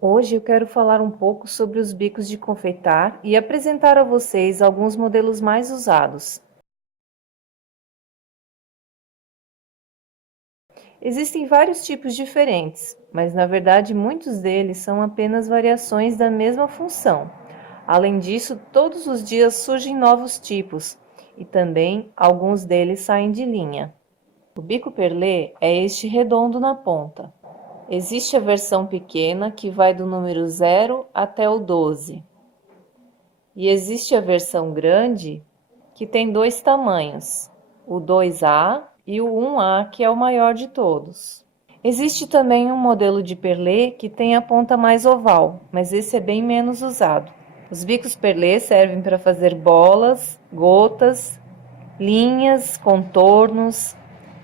Hoje eu quero falar um pouco sobre os bicos de confeitar e apresentar a vocês alguns modelos mais usados. Existem vários tipos diferentes, mas na verdade muitos deles são apenas variações da mesma função. Além disso, todos os dias surgem novos tipos e também alguns deles saem de linha. O bico perlé é este redondo na ponta. Existe a versão pequena, que vai do número 0 até o 12. E existe a versão grande, que tem dois tamanhos, o 2A e o 1A, que é o maior de todos. Existe também um modelo de perlé que tem a ponta mais oval, mas esse é bem menos usado. Os bicos perlé servem para fazer bolas, gotas, linhas, contornos,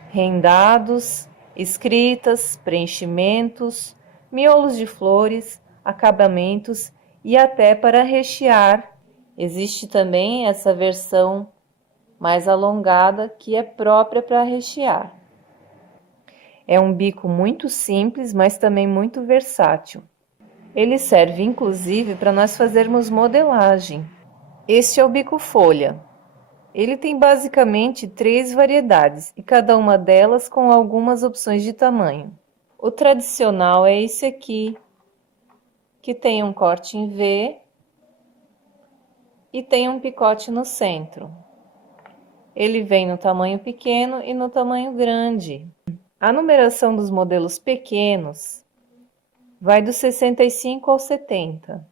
rendados, escritas, preenchimentos, miolos de flores, acabamentos e até para rechear. Existe também essa versão mais alongada que é própria para rechear. É um bico muito simples, mas também muito versátil. Ele serve inclusive para nós fazermos modelagem. Este é o bico folha. Ele tem basicamente 3 variedades e cada uma delas com algumas opções de tamanho. O tradicional é esse aqui, que tem um corte em V e tem um picote no centro. Ele vem no tamanho pequeno e no tamanho grande. A numeração dos modelos pequenos vai do 65 ao 70.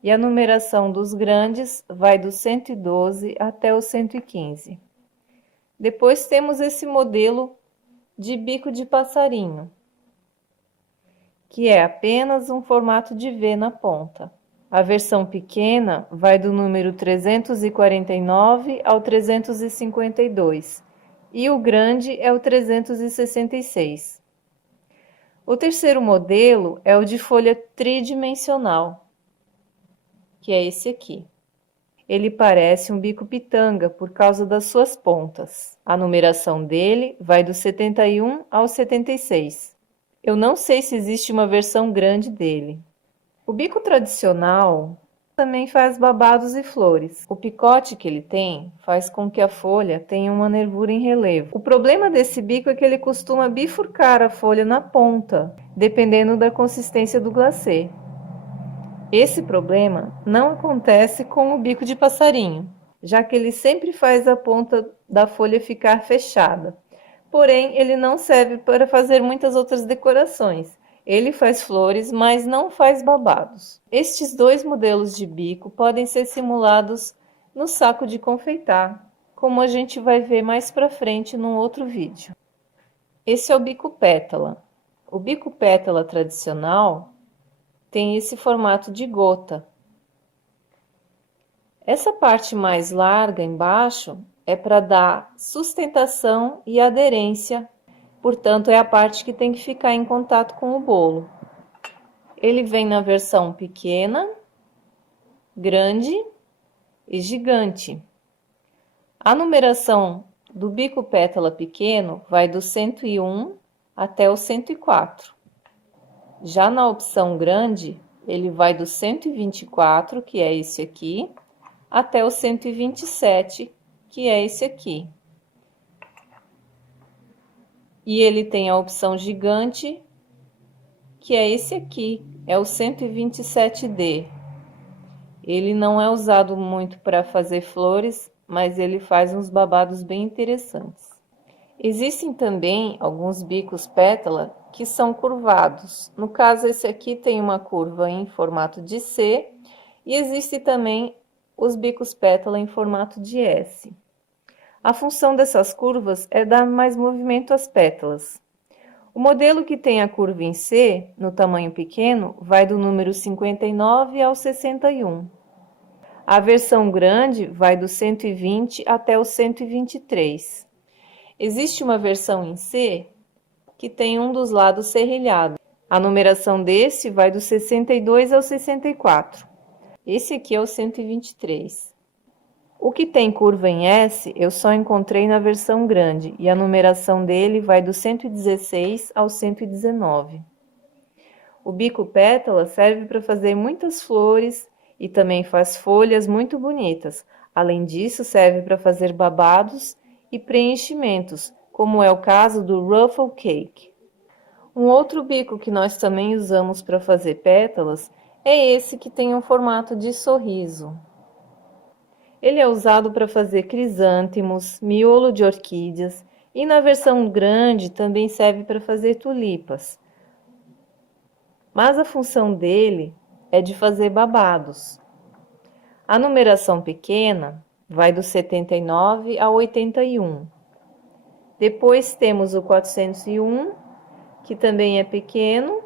E a numeração dos grandes vai do 112 até o 115. Depois temos esse modelo de bico de passarinho, que é apenas um formato de V na ponta. A versão pequena vai do número 349 ao 352 e o grande é o 366. O terceiro modelo é o de folha tridimensional, que é esse aqui. Ele parece um bico pitanga por causa das suas pontas. A numeração dele vai do 71 ao 76. Eu não sei se existe uma versão grande dele. O bico tradicional também faz babados e flores. O picote que ele tem faz com que a folha tenha uma nervura em relevo. O problema desse bico é que ele costuma bifurcar a folha na ponta, dependendo da consistência do glacê. Esse problema não acontece com o bico de passarinho, já que ele sempre faz a ponta da folha ficar fechada. Porém, ele não serve para fazer muitas outras decorações. Ele faz flores, mas não faz babados. Estes dois modelos de bico podem ser simulados no saco de confeitar, como a gente vai ver mais para frente num outro vídeo. Esse é o bico pétala. O bico pétala tradicional tem esse formato de gota. Essa parte mais larga embaixo é para dar sustentação e aderência, portanto, é a parte que tem que ficar em contato com o bolo. Ele vem na versão pequena, grande e gigante. A numeração do bico pétala pequeno vai do 101 até o 104. Já na opção grande, ele vai do 124, que é esse aqui, até o 127, que é esse aqui. E ele tem a opção gigante, que é esse aqui, é o 127D. Ele não é usado muito para fazer flores, mas ele faz uns babados bem interessantes. Existem também alguns bicos pétala que são curvados. No caso, esse aqui tem uma curva em formato de C e existe também os bicos pétala em formato de S. A função dessas curvas é dar mais movimento às pétalas. O modelo que tem a curva em C, no tamanho pequeno, vai do número 59 ao 61. A versão grande vai do 120 até o 123. Existe uma versão em C que tem um dos lados serrilhado. A numeração desse vai do 62 ao 64. Esse aqui é o 123. O que tem curva em S, eu só encontrei na versão grande, e a numeração dele vai do 116 ao 119. O bico pétala serve para fazer muitas flores e também faz folhas muito bonitas. Além disso, serve para fazer babados e preenchimentos, como é o caso do Ruffle Cake. Um outro bico que nós também usamos para fazer pétalas é esse que tem um formato de sorriso. Ele é usado para fazer crisântemos, miolo de orquídeas e na versão grande também serve para fazer tulipas. Mas a função dele é de fazer babados. A numeração pequena vai do 79 ao 81. Depois temos o 401, que também é pequeno,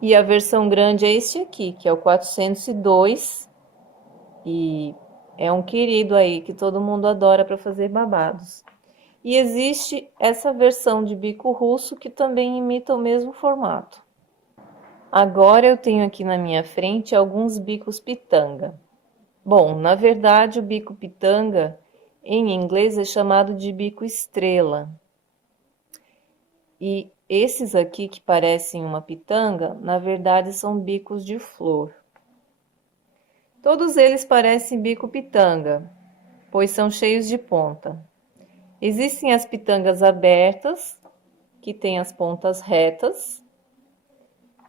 e a versão grande é este aqui, que é o 402, e é um querido aí que todo mundo adora para fazer babados. E existe essa versão de bico russo que também imita o mesmo formato. Agora eu tenho aqui na minha frente alguns bicos pitanga. Bom, na verdade o bico pitanga em inglês é chamado de bico estrela. E esses aqui que parecem uma pitanga, na verdade são bicos de flor. Todos eles parecem bico pitanga, pois são cheios de ponta. Existem as pitangas abertas, que têm as pontas retas,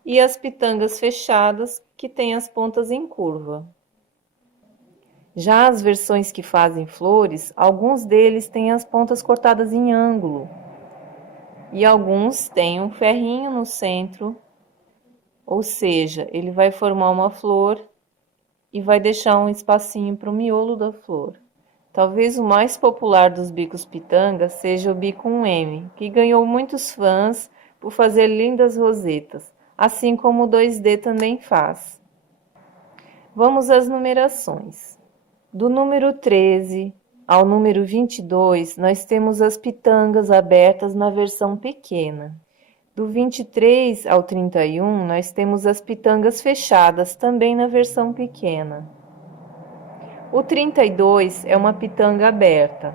e as pitangas fechadas, que têm as pontas em curva. Já as versões que fazem flores, alguns deles têm as pontas cortadas em ângulo, e alguns têm um ferrinho no centro, ou seja, ele vai formar uma flor e vai deixar um espacinho para o miolo da flor. Talvez o mais popular dos bicos pitanga seja o bico 1M, que ganhou muitos fãs por fazer lindas rosetas, assim como o 2D também faz. Vamos às numerações. Do número 13 ao número 22, nós temos as pitangas abertas na versão pequena. Do 23 ao 31, nós temos as pitangas fechadas, também na versão pequena. O 32 é uma pitanga aberta.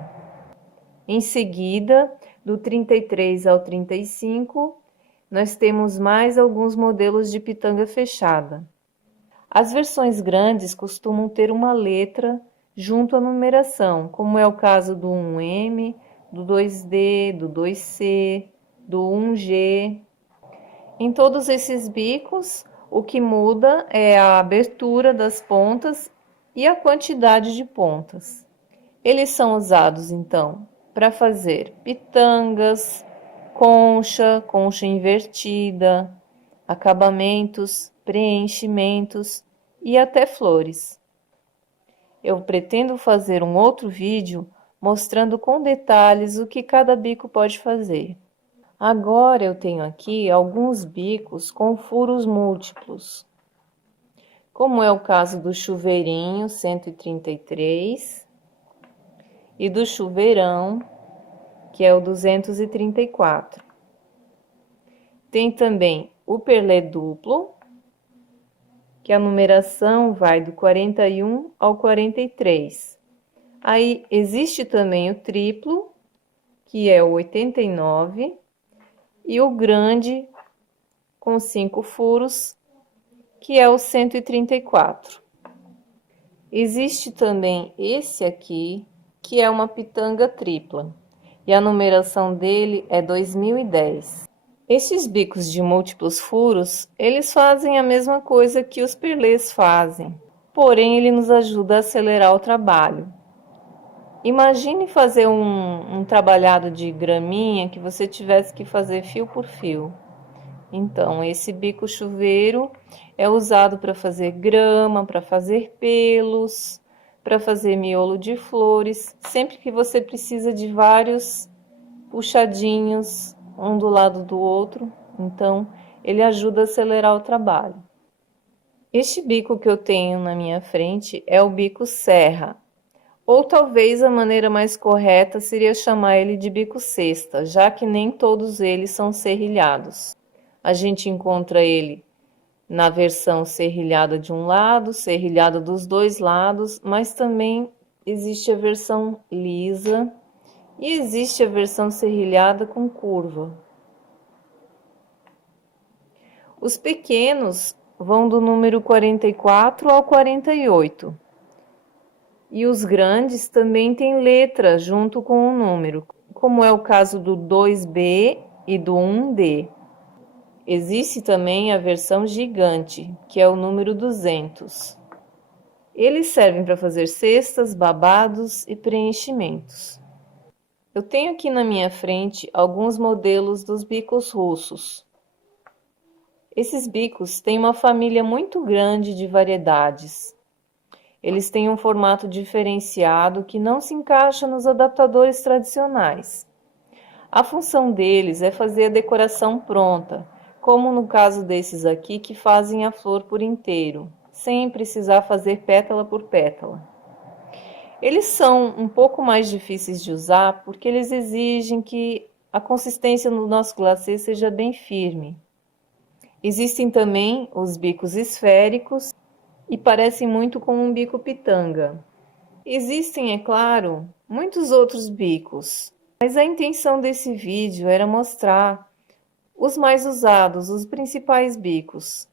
Em seguida, do 33 ao 35, nós temos mais alguns modelos de pitanga fechada. As versões grandes costumam ter uma letra junto à numeração, como é o caso do 1M, do 2D, do 2C, do 1G. Em todos esses bicos, o que muda é a abertura das pontas e a quantidade de pontas. Eles são usados, então, para fazer pitangas, concha invertida, acabamentos, preenchimentos e até flores. Eu pretendo fazer um outro vídeo mostrando com detalhes o que cada bico pode fazer. Agora eu tenho aqui alguns bicos com furos múltiplos, como é o caso do chuveirinho 133 e do chuveirão, que é o 234. Tem também o perlé duplo, que a numeração vai do 41 ao 43. Aí existe também o triplo, que é o 89, e o grande, com 5 furos, que é o 134. Existe também esse aqui, que é uma pitanga tripla, e a numeração dele é 2010. Esses bicos de múltiplos furos, eles fazem a mesma coisa que os perlês fazem, porém ele nos ajuda a acelerar o trabalho. Imagine fazer um trabalhado de graminha que você tivesse que fazer fio por fio. Então, esse bico chuveiro é usado para fazer grama, para fazer pelos, para fazer miolo de flores, sempre que você precisa de vários puxadinhos, um do lado do outro. Então, ele ajuda a acelerar o trabalho. Este bico que eu tenho na minha frente é o bico serra, ou talvez a maneira mais correta seria chamar ele de bico cesta, já que nem todos eles são serrilhados. A gente encontra ele na versão serrilhada de um lado, serrilhada dos dois lados, mas também existe a versão lisa e existe a versão serrilhada com curva. Os pequenos vão do número 44 ao 48. E os grandes também têm letra junto com o número, como é o caso do 2B e do 1D. Existe também a versão gigante, que é o número 200. Eles servem para fazer cestas, babados e preenchimentos. Eu tenho aqui na minha frente alguns modelos dos bicos russos. Esses bicos têm uma família muito grande de variedades. Eles têm um formato diferenciado que não se encaixa nos adaptadores tradicionais. A função deles é fazer a decoração pronta, como no caso desses aqui que fazem a flor por inteiro, sem precisar fazer pétala por pétala. Eles são um pouco mais difíceis de usar porque eles exigem que a consistência do nosso glacê seja bem firme. Existem também os bicos esféricos e parecem muito com um bico pitanga. Existem, é claro, muitos outros bicos, mas a intenção desse vídeo era mostrar os mais usados, os principais bicos.